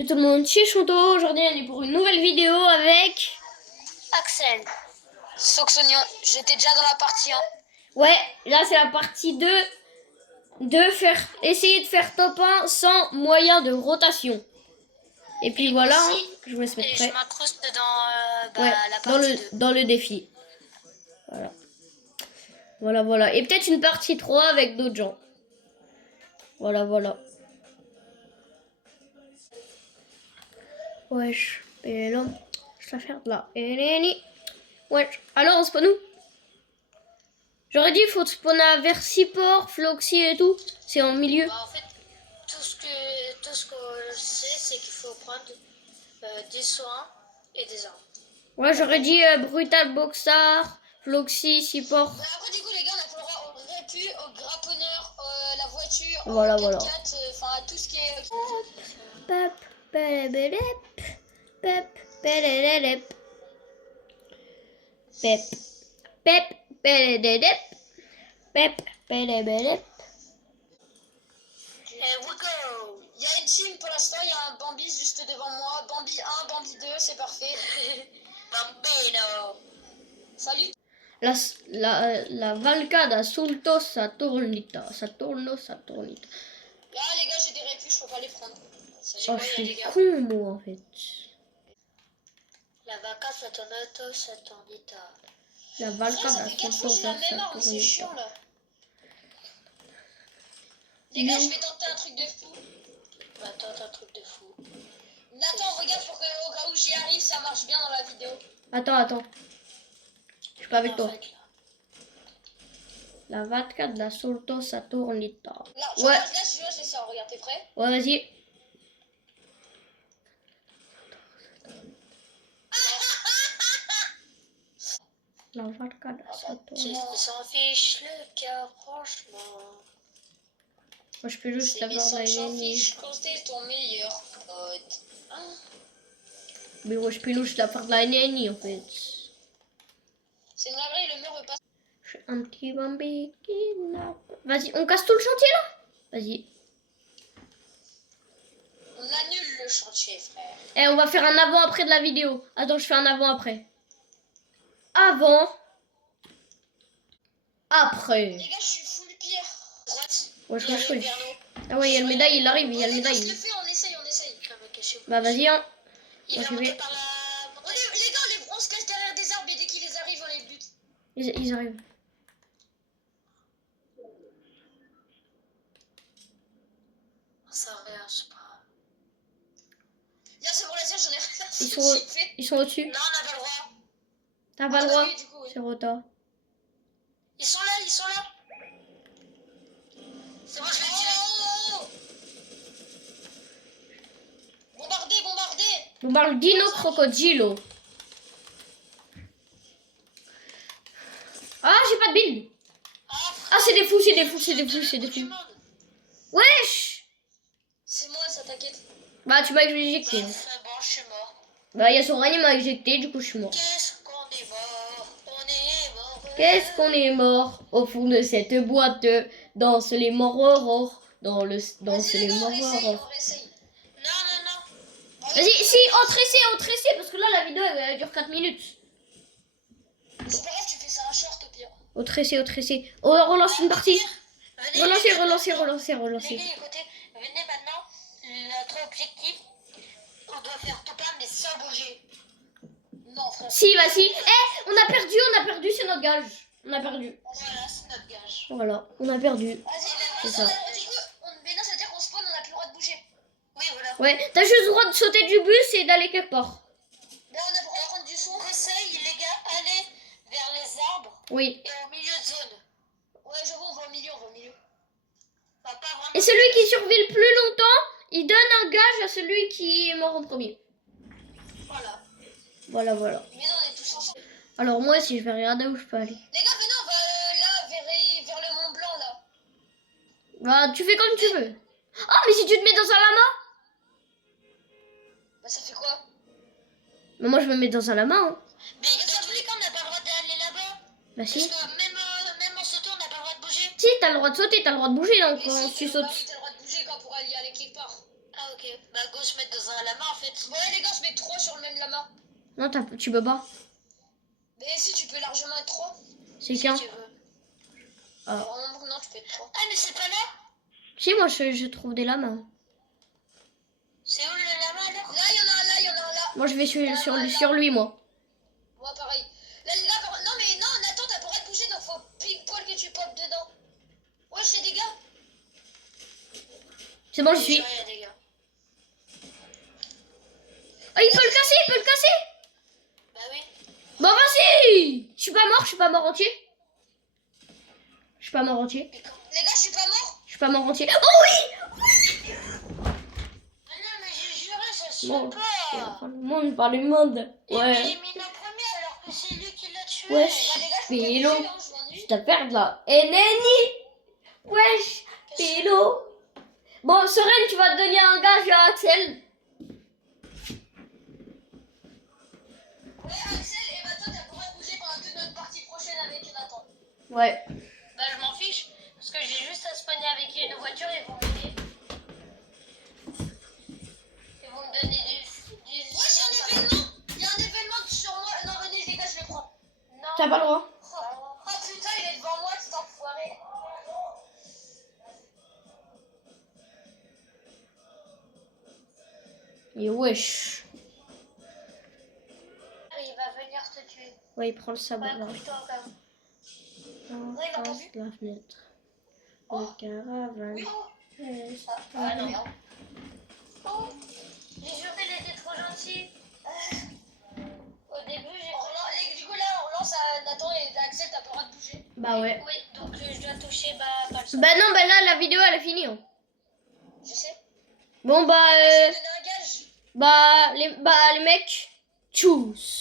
Et tout le monde, chez Chonto. Aujourd'hui, on est pour une nouvelle vidéo avec Axel. Soxonion, j'étais déjà dans la partie 1. Ouais, là c'est la partie 2 de essayer de faire top 1 sans moyen de rotation. Et puis voilà, hein, je vous laisse mettre prêt. Je m'incruste dans Ouais, la partie 2. dans le défi. Voilà. Voilà. Et peut-être une partie 3 avec d'autres gens. Voilà. Wesh, et là, je vais faire de là. Et wesh, alors on spawn où? J'aurais dit il faut spawner vers Seaport, Floxy et tout. C'est en milieu. Bah, en fait, tout ce que je sais, c'est qu'il faut prendre des soins et des armes. Ouais, j'aurais dit Brutal Boxar, Floxy, Seaport. Bah, après, du coup, les gars, on a pas le droit au répu, au grapponneur, la voiture, Voilà. au 4x4, enfin, tout ce qui est. Pep, pelebelep, pep, pelelelep. Pep, pelelelep, pep, pelebelep. Here we go. Il y a une team pour l'instant, il y a un Bambi juste devant moi. Bambi 1, Bambi 2, c'est parfait. Bambino. Salut. La Valcada Sulto Saturnita. Là, les gars, j'ai des réfus, je peux pas les prendre. Oh, je suis con, moi, en fait. La vaca Saturnita. La Valcada Ça fait 4 fois Sulto la même arme, c'est chiant, Saturnita. là. Les gars, je vais tenter un truc de fou. Bah, tente un truc de fou. Nathan, regarde pour que, au cas où j'y arrive, ça marche bien dans la vidéo. Attends. Je suis pas avec toi. En fait, là. La vodka de la Sulto Saturnita. Là, Ouais. Là, c'est ça, regarde, t'es prêt? Ouais, vas-y. La vodka de la Saturnita. On s'en fiche le cœur, franchement. Moi, je peux juste avoir On la s'en ennemie. fiche quand t'es ton meilleur pote. Hein? Mais moi, je peux juste la part de la ennemie, en fait. C'est navré, le mur veut pas. Je suis un petit Bambi kidnappé. Vas-y, on casse tout le chantier, là? Vas-y. On annule le chantier, frère. Eh, on va faire un avant-après de la vidéo. Attends, je fais un avant-après. Avant. Après. Les gars, je suis full pierre. Droite. Ouais, je Il suis. arrive vers nous. Ah ouais, il y a le médaille, il arrive, il y a le Les gars, médaille. je le fais, on essaye. Bah, vas-y, hein. Il Moi, va je monter vais. par la montagne. Les gars, on se cache derrière des arbres et dès qu'ils arrivent, on les bute. Ils arrivent. Ça réagit pas. Là, c'est bon, la sienne, j'en ai rien. Ils sont au-dessus. Non, on n'a pas le droit. T'as pas le droit. Oui, du coup, oui. C'est Rota. Ils sont là. C'est bon, je vais tirer. Bombardez. On parle Dino Crocodilo. Ah, j'ai pas de build. Ah, c'est des fous. Wesh. C'est moi, ça t'inquiète. Bah, tu m'as éjecté. Hein. C'est bon, je suis mort. Bah, il y a son rani m'a éjecté, du coup, je suis mort. Qu'est-ce qu'on est mort? Qu'est-ce qu'on est mort au fond de cette boîte? Danse les morts aurores. Danse les morts aurores. On essaye. Non. Vas-y, si, au tressé, parce que là, la vidéo, elle dure 4 minutes. C'est pas grave, tu fais ça un short au pire. Au tressé. On relance une partie. Relancer. Les gars, écoutez, venez maintenant. Notre objectif, on doit faire tout plein, mais sans bouger. Non, frère. Si, vas-y. Eh, on a perdu, c'est notre gage. On a perdu. Voilà, c'est notre gage. Voilà, on a perdu. Vas-y, C'est ça. Du coup, mais non, ça veut dire qu'on spawn, on n'a plus le droit de bouger. Oui, voilà. Ouais, t'as juste le droit de sauter du bus et d'aller quelque part. Là, on a pour prendre du son. On essaye, les gars, allez vers les arbres. Oui. Et au milieu de zone. Ouais, j'avoue, on va au milieu. Enfin, pas vraiment. Et celui qui survit le plus longtemps, il donne un gage à celui qui est mort en premier. Voilà. Voilà. Mais non, on est tous ensemble. Alors moi, si je vais regarder où je peux aller. Les gars, venez, on va là, vers le Mont Blanc, là. Bah, tu fais comme tu veux. Ah, mais si tu te mets dans un lama? Bah, ça fait quoi? Mais moi, je me mets dans un lama. Hein. Mais dans tous les cas, on n'a pas le droit d'aller là-bas. Bah si. Parce que même en sautant, on n'a pas le droit de bouger. Si, t'as le droit de sauter, t'as le droit de bouger donc Mais quand si, tu bah sautes. oui, t'as le droit de bouger quand pour aller quelque part. Ah, ok. Bah Bah, go se mettre dans un lama en fait. Ouais, les gars, je mets 3 sur le même lama. Non, tu peux pas. Mais si, tu peux largement être 3. C'est Si qu'un. tu veux. Ah. Vraiment, non, tu peux être 3. Ah, mais c'est pas là. Si, moi, je trouve des lames. C'est où le lama alors? Là, il y en a un là, il y en a un là. Moi, je vais sur lui, moi. Moi, pareil. Là, non, mais non, Nathan, t'as pas le droit de bouger, donc faut pile poil que tu popes dedans. Ouais, c'est des gars. C'est bon, j'y suis. Rien, les gars. Oh, il peut le casser, il peut le casser. Bah oui. Bon, vas-y. Je suis pas mort entier. Je suis pas mort entier. Les gars, je suis pas mort. Je suis pas mort entier. Oh oui. Ah non, mais j'ai juré, ça se Bon. fait pas. Le monde par le monde. Il m'a Ouais. éliminé en premier alors que c'est lui qui l'a tué. Wesh. Bah, les gars, je peux pas Pélo. bouger, hein, je m'ennuie. Je te perdre là. Et Nenny. Wesh. Pélo. Bon, Sereine, tu vas te donner un gage à Axel. Ouais, Axel, et bah toi, t'as pas le droit de bouger pendant toute notre partie prochaine avec Nathan. Ouais. Bah je m'en fiche, parce que j'ai juste à spawner avec une voiture et vont m'aider. Ils vont me donner du... Ouais, il y a un événement. Il y a un événement sur moi. Non, venez, les gars, je le prends. Non. T'as pas le droit. Oh putain, il est devant moi, cet enfoiré. Et wesh. Il va venir te tuer. Ouais, il prend le sabre Ouais, là. couche-toi quand même. Ouais, il m'a pas vu. La fenêtre. Le caravane. Oui. Ah non. Oh, j'ai juré, il était trop gentil. Au début, j'ai... Du coup, là, on relance à Nathan et Axel, t'as pas le droit de bouger. Bah ouais. Oui, donc je dois toucher pas le sol. Bah non, bah là, la vidéo, elle est finie. Hein. Je sais. Bon, bah, J'ai donné un gage. les mecs, tchuss.